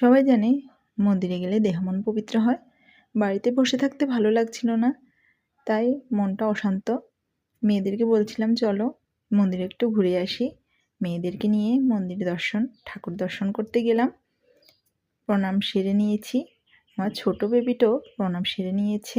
সবাই জানে মন্দিরে গেলে দেহ মন পবিত্র হয়। বাড়িতে বসে থাকতে ভালো লাগছিল না, তাই মনটা অশান্ত। মেয়েদেরকে বলছিলাম চলো মন্দিরে একটু ঘুরে আসি। মেয়েদেরকে নিয়ে মন্দির দর্শন ঠাকুর দর্শন করতে গেলাম। প্রণাম সেরে নিয়েছি, আমার ছোট বেবিটাও প্রণাম সেরে নিয়েছে।